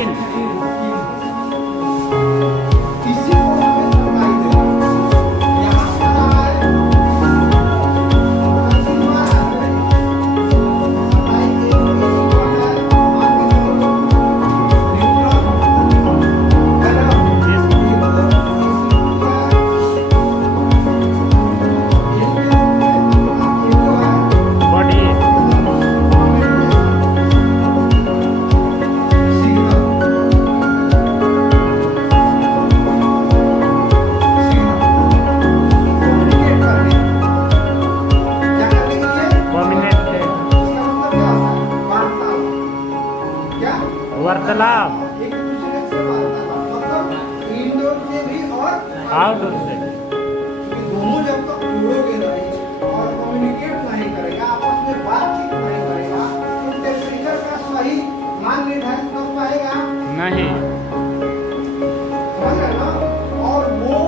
तीन। इसी को हमें सप्लाई देना है। यहाँ पर आए, सीमा है, सप्लाई एक इलेक्ट्रॉन है, आगे न्यूट्रॉन है ना? बॉडी कॉम्बिनेट है। वार्तालाप एक दूसरे से वार्तालाप, मतलब इंडोर से भी और आउटडोर से। दोनों जब तक जुड़ोगे नहीं और कम्युनिकेट नहीं करेगा, आपस में बातचीत नहीं करेगा, तो टेम्परेचर का सही मान निर्धारित कर पाएगा नहीं। समझ रहे ना? और वो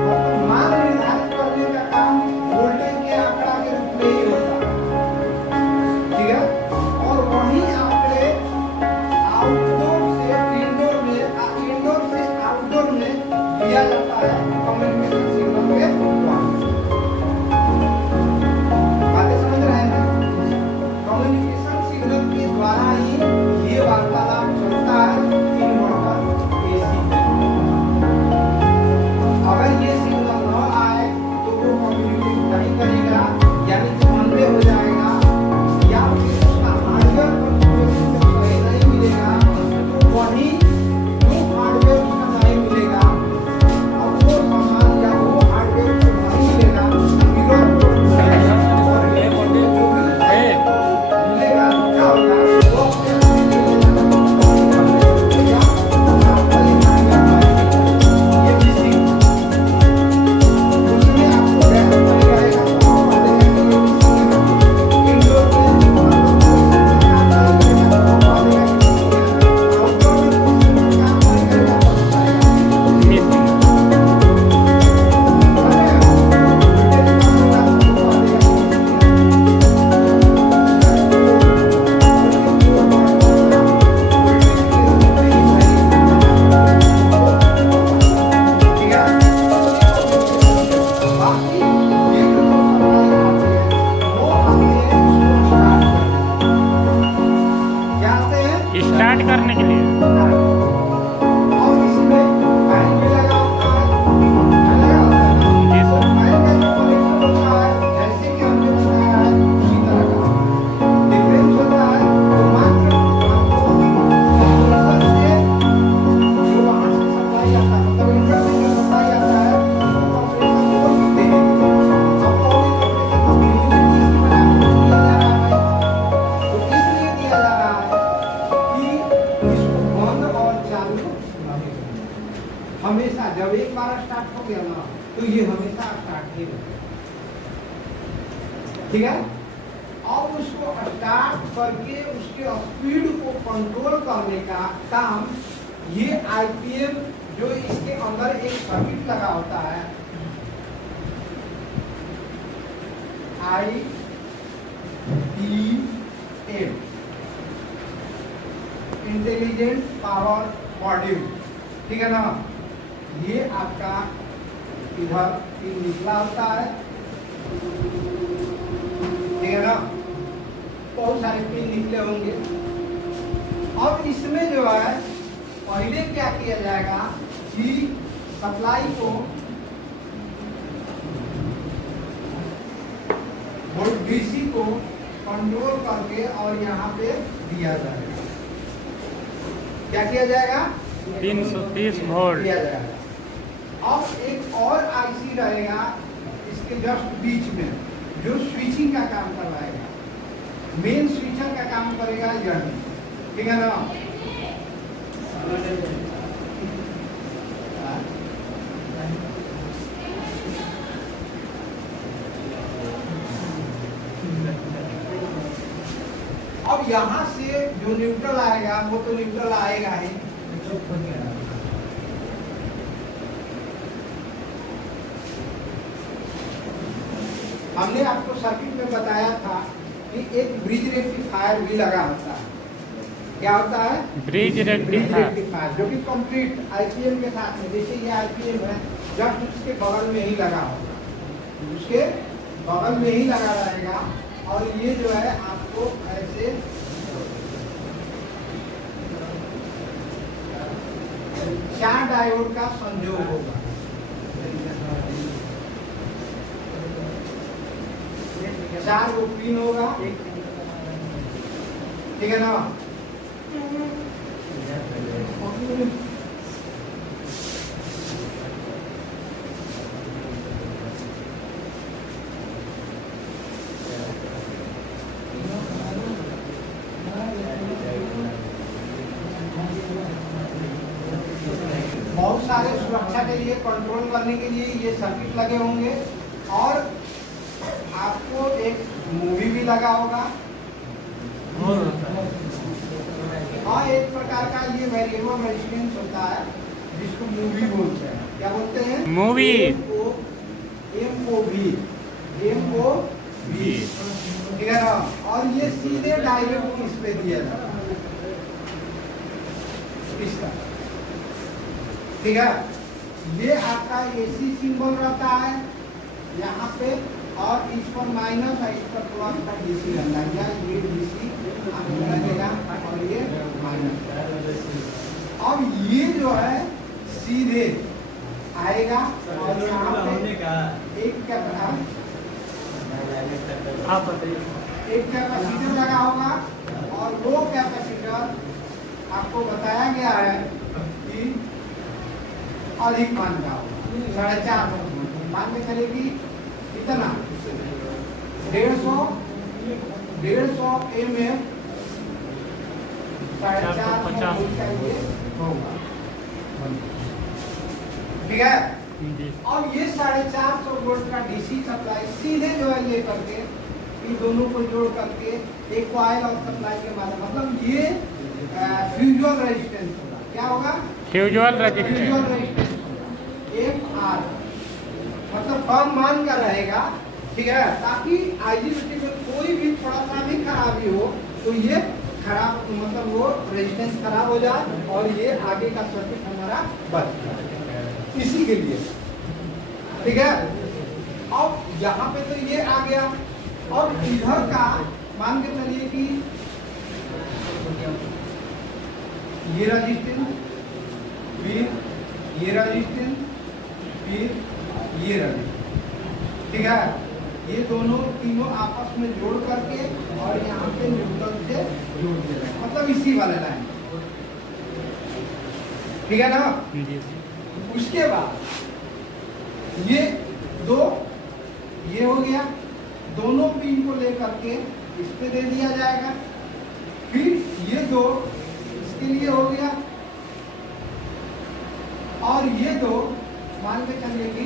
मतलब मान निर्धारित करने का काम वोल्टेज के आंकड़ा के रूप में ही होता है, ठीक है? और वही आंकड़े आउटडोर से इंडोर में, इंडोर से आउटडोर में दिया जाता है कम्युनिकेशन सिग्नल के द्वारा। बातें समझ रहे हैं? कम्युनिकेशन सिग्नल के द्वारा ही ये वार्तालाप चलता है इन्वर्टर एसी में। अगर ये सिग्नल न आए तो वो कम्युनिकेट नहीं करेगा, यानी कि अनबे हो जाएगा, या फिर उसका हार्डवेयर कॉन्फ़िगरेशन सही नहीं मिलेगा, तो वही जो हार्डवेयर उसका नहीं मिलेगा और वो सामान या वो हार्डवेयर को नहीं मिलेगा, मिरर को मिलेगा और ये वोल्टेज जो भी मिलेगा क्या होगा, वो अपने ये मिसिंग उसमें आपको गैस नहीं रहेगा, तो आप देखेंगे कि इंडोर में काम नहीं करेगा, तो आप देखेंगे कि आउटडोर में काम नहीं करेगा, तो बताएगा मिसिंग स्टार्ट करने के लिए। और इसमें फैन भी लगा होता है, लगा होता है ना? जी सर। फैन का जो कनेक्टर होता है, जैसे कि हमने बताया है उसी तरह का डिफरेंस होता है, तो मात्र आपको कंप्रेसर से जो वहाँ से सप्लाई आता है, मतलब इंडोर से जो सप्लाई आता है वो कंप्रेसर को दे देंगे। अब और ये कंप्रेसर का बिजली किस बना दिया जा रहा है, तो इसलिए दिया जा रहा है कि इसको बंद और चालू नहीं करना। हमेशा जब एक बार स्टार्ट हो गया ना, तो ये हमेशा स्टार्ट ही रहेगा, ठीक है? अब उसको स्टार्ट करके उसके स्पीड को कंट्रोल करने का काम ये आईपीएम जो इसके अंदर एक सर्किट लगा होता है, IPM इंटेलिजेंट पावर मॉड्यूल, ठीक है ना? ये आपका इधर पिन निकला होता है, ठीक है ना? बहुत सारे पिन निकले होंगे। अब इसमें जो है पहले क्या किया जाएगा कि सप्लाई को वोल्ट डीसी को कंट्रोल करके और यहाँ पे दिया जाएगा। क्या किया जाएगा? 330 वोल्ट। दिया जाएगा। अब एक और आईसी रहेगा इसके जस्ट बीच में जो स्विचिंग का काम करवाएगा, मेन स्विचर का काम करेगा यही, ठीक है ना? अब यहाँ से जो न्यूट्रल आएगा वो तो न्यूट्रल आएगा ही, हमने आपको सर्किट में बताया था कि एक ब्रिज रेक्टिफायर भी लगा होता है, क्या होता है ब्रिज रेक्टिफायर। रेक्टिफायर, जो कि कंप्लीट आईपीएम के साथ में, जैसे ये आईपीएम है जब उसके बगल में ही लगा होगा, उसके बगल में ही लगा रहेगा और ये जो है आपको ऐसे चार डायोड का संयोग होगा। चार वो पिन होगा, ठीक है ना। बहुत सारे सुरक्षा के लिए, कंट्रोल करने के लिए ये सर्किट लगे होंगे और आपको एक मूवी भी लगा होगा। हाँ, एक प्रकार का ये वेरिएबल रेजिस्टेंस होता है जिसको मूवी बोलते हैं। क्या बोलते हैं? मूवी। MOV, ठीक है ना। और ये सीधे डायरेक्ट इस पे दिया जाता है, इसका, ठीक है। ये आपका AC सिंबल रहता है यहाँ पे और इस पर माइनस और इस पर प्लस का DC रहता है, या ये DC लगेगा और ये माइनस। अब ये जो है सीधे आएगा और यहाँ पे एक कैपेसिटर लगा होगा और वो कैपेसिटर आपको बताया गया है कि अधिक मान का होगा, 4.5 मान के चलेगी कितना 150 mm 450 होगा, ठीक है। अब ये 450 वोल्ट का डीसी सप्लाई सीधे जो है ले करके इन दोनों को जोड़ करके एक कॉइल और सप्लाई के माध्यम, मतलब ये फ्यूजल रेजिस्टेंस होगा। क्या होगा? फ्यूजल रेजिस्टेंस होगा। एक आर मतलब कम मान का रहेगा, ठीक है, ताकि आईजीबीटी में कोई भी थोड़ा सा भी खराबी हो तो ये खराब, मतलब वो रेजिस्टेंस खराब हो जाए और ये आगे का सर्किट हमारा बच जाए, इसी के लिए, ठीक है। अब यहाँ पे तो ये आ गया और इधर का मान के चलिए कि ये रेजिस्टेंस, फिर ये रेजिस्टेंस, फिर ये रेजिस्टेंस, ठीक है। ये दोनों तीनों आपस में जोड़ करके और यहाँ पे न्यूट्रल से जोड़ दे रहे हैं, मतलब इसी वाले लाइन, ठीक है ना। उसके बाद ये दो, ये हो गया, दोनों पिन को लेकर के इस पे दे दिया जाएगा, फिर ये दो इसके लिए हो गया और ये दो मान के चलिए कि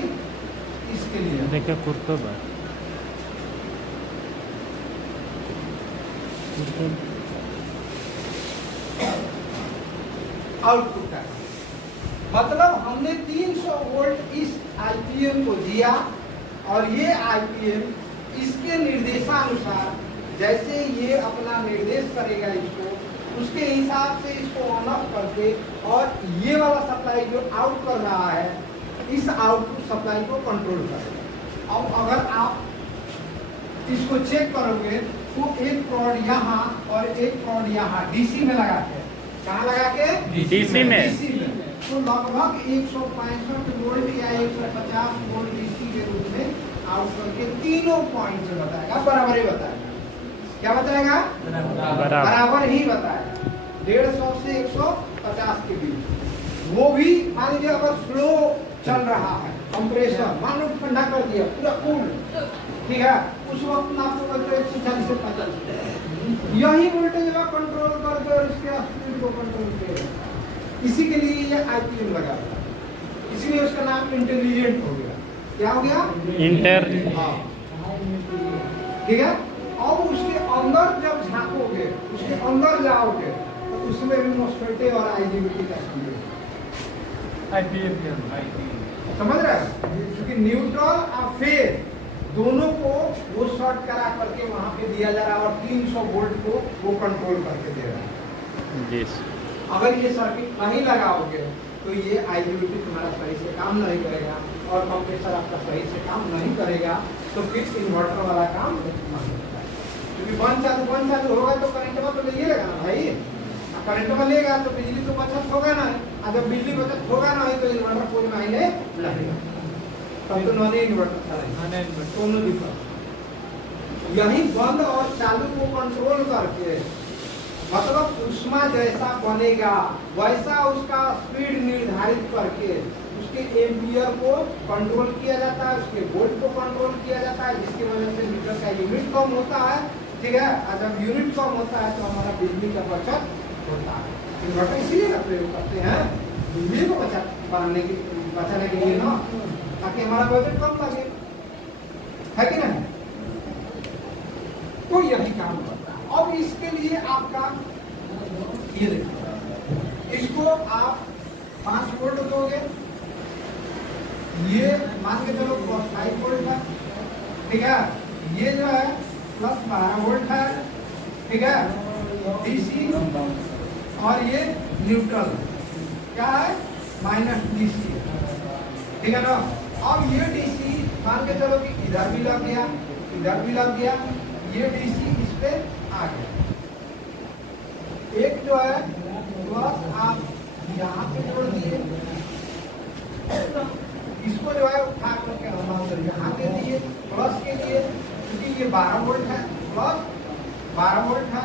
इसके लिए। देखिए कुर्तो बार आउटपुट का, मतलब हमने 300 वोल्ट इस आईपीएम को दिया और ये आईपीएम इसके निर्देशानुसार जैसे ये अपना निर्देश करेगा इसको, उसके हिसाब से इसको ऑन ऑफ करके और ये वाला सप्लाई जो आउट कर रहा है इस आउटपुट सप्लाई को कंट्रोल करेगा। अब अगर आप इसको चेक करोगे तो एक कॉर्ड यहाँ और एक कॉर्ड यहाँ डीसी में लगा के, कहाँ लगा के? डीसी में। तो लगभग 165 वोल्ट या 150 वोल्ट डीसी के रूप में आउट करके तीनों पॉइंट से बताएगा, बराबर ही बताएगा। क्या बताएगा? बराबर ही बताएगा, 150 से 150 के बीच। वो भी मान लीजिए अगर स्लो चल रहा है, कंप्रेसर मान लो ठंडा कर दिया पूरा कूल, ठीक है, उस वक्त आपको कहते हैं 140 से 50, यही वोल्टेज का कंट्रोल करके और इसके स्पीड को कंट्रोल किया। इसी के लिए ये आईपीएम लगा था, इसलिए उसका नाम इंटेलिजेंट हो गया। क्या हो गया? इंटर, हाँ, ठीक है। अब उसके अंदर जब झांकोगे, उसके अंदर जाओगे तो उसमें भी मॉस्फेटे और आईजीबीटी का आईपीएम समझ रहे हो? क्योंकि न्यूट्रल और फेज दोनों को वो शॉर्ट करा करके वहां पे दिया जा रहा है और 300 वोल्ट को वो कंट्रोल करके दे रहा है। जी अगर ये सर्किट नहीं लगाओगे तो ये आईजीबीटी तुम्हारा सही से काम नहीं करेगा और कंप्रेसर आपका सही से काम नहीं करेगा, तो फिर इन्वर्टर वाला काम नहीं होगा। क्योंकि बंद चालू होगा तो करंट में तो लेगा ना भाई, करंट में लेगा तो बिजली तो बचत होगा ना, और जब बिजली बचत होगा ना तो इन्वर्टर कोई मायने लगेगा, तब तो नॉन इन्वर्टर चलेगा, दोनों दिक्कत। यही बंद और चालू को कंट्रोल करके, मतलब उष्मा जैसा बनेगा वैसा उसका स्पीड निर्धारित करके उसके एम्पियर को कंट्रोल किया जाता है, उसके वोल्ट को कंट्रोल किया जाता है, जिसकी वजह से मीटर का यूनिट कम होता है, ठीक है। और जब यूनिट कम होता है तो हमारा बिजली का बचत होता है। इन्वर्टर इसीलिए ना प्रयोग करते हैं, बिजली को बचाने के लिए ना, ताकि हमारा बजट कम लगे, है कि नहीं। तो यही काम करता है। अब इसके लिए आपका ये देखो, इसको आप 5 वोल्ट दोगे, ये मान के चलो प्लस 5 वोल्ट है, ठीक है। ये जो है प्लस 12 वोल्ट है, ठीक है, डीसी, और ये न्यूट्रल क्या है, माइनस डीसी, ठीक है ना। अब ये डीसी मान के चलो कि इधर भी लग गया, इधर भी लग गया, ये डीसी इस पे आ गया। एक जो है प्लस आप यहाँ पे जोड़ दिए, इसको जो है उठा करके हम यहाँ दे दिए प्लस के लिए, क्योंकि ये 12 वोल्ट है, प्लस 12 वोल्ट है,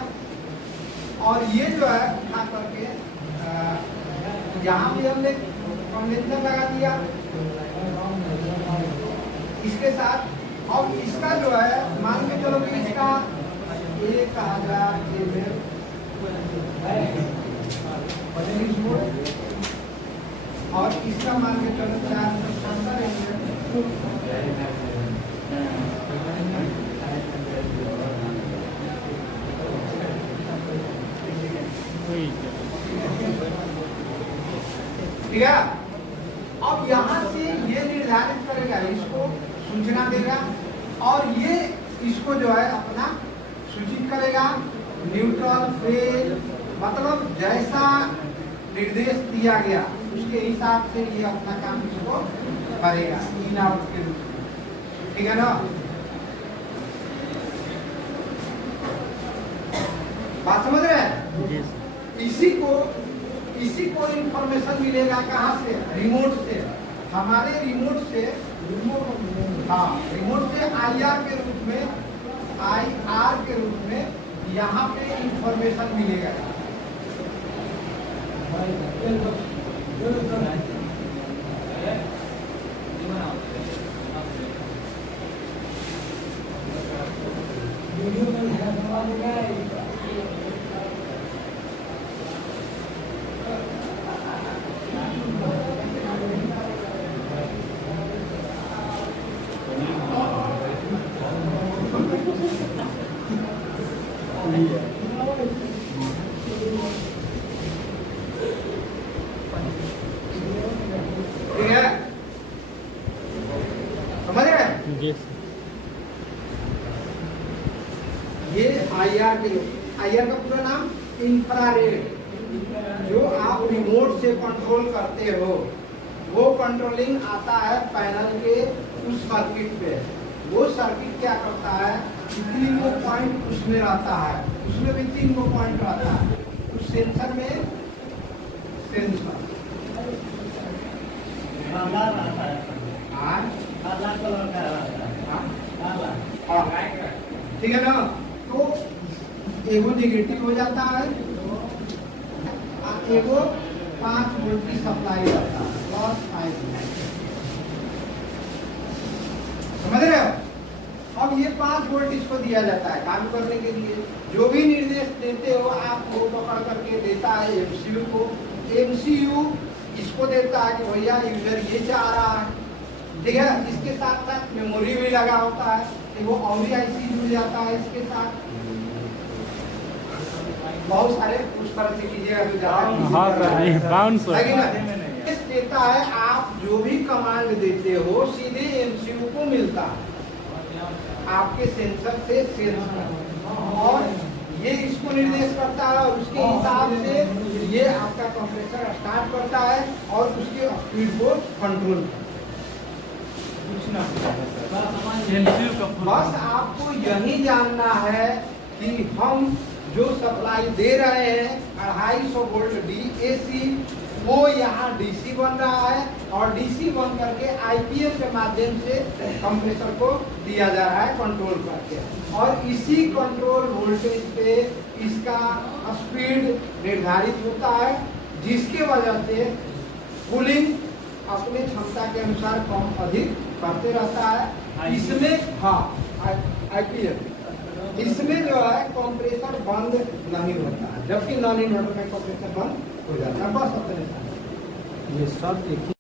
और ये जो है उठा करके यहाँ भी हमने कंडेंसर लगा दिया इसके साथ। अब इसका जो है मान के चलो कि इसका 1000 वोल्ट, और इसका मान के चलो 470 ठीक है। अब यहाँ से ये निर्धारित करेगा, इसको सूचना देगा, और ये इसको जो है अपना सूचित करेगा न्यूट्रल फेज, मतलब जैसा निर्देश दिया गया उसके हिसाब से ये अपना काम इसको करेगा इन आउट के रूप में, ठीक है ना। बात समझ रहे हैं। इसी को इंफॉर्मेशन मिलेगा कहाँ से, रिमोट से, हमारे रिमोट से, रिमोट से आईआर के रूप में यहाँ पे इंफॉर्मेशन मिलेगा। ठीक है, समझ रहे हैं। ये आईआर का पूरा नाम इंफ्रारेड, जो आप रिमोट से कंट्रोल करते हो, वो कंट्रोलिंग आता है पैनल के उस सर्किट पे। वो सर्किट क्या करता है, 3 पॉइंट उसमें रहता है, उसमें भी 3 पॉइंट रहता है उस सेंसर में, सेंसर ठीक है ना। तो एगो नेगेटिव हो जाता है, एगो 5 वोल्ट की सप्लाई रहता है, प्लस 5 वोल्ट, समझ रहे हो। अब ये 5 वोल्ट इसको दिया जाता है काम करने के लिए। जो भी निर्देश देते हो आप वो पकड़ करके देता है एमसीयू को, एमसीयू इसको देता है कि भैया यूजर ये चाह रहा है, ठीक है। इसके साथ साथ मेमोरी भी लगा होता है, वो और भी आईसी जुड़ जाता है इसके साथ, बहुत सारे उस तरह से कीजिएगा तो देता है। आप जो भी कमांड देते हो सीधे एमसीयू को मिलता है आपके सेंसर से सेंस, और ये इसको निर्देश करता है और उसके हिसाब से ये आपका कंप्रेसर स्टार्ट करता है और उसके स्पीड को कंट्रोल करता है। पूछना MCU का बस आपको यही जानना है कि हम जो सप्लाई दे रहे हैं 250 वोल्ट डीएसी वो यहाँ डीसी बन रहा है और डीसी बन करके आईपीएस के माध्यम से कंप्रेसर को दिया जा रहा है कंट्रोल करके और इसी कंट्रोल वोल्टेज पे इसका स्पीड निर्धारित होता है जिसके वजह से कूलिंग अपने क्षमता के अनुसार कम अधिक करते रहता है। इसमें हाँ आईपीएस इसमें जो है कंप्रेसर बंद नहीं होता है जबकि नॉन इन्वर्टर में कंप्रेसर बंद हो जाता है। बस अपने ये सब देखिए।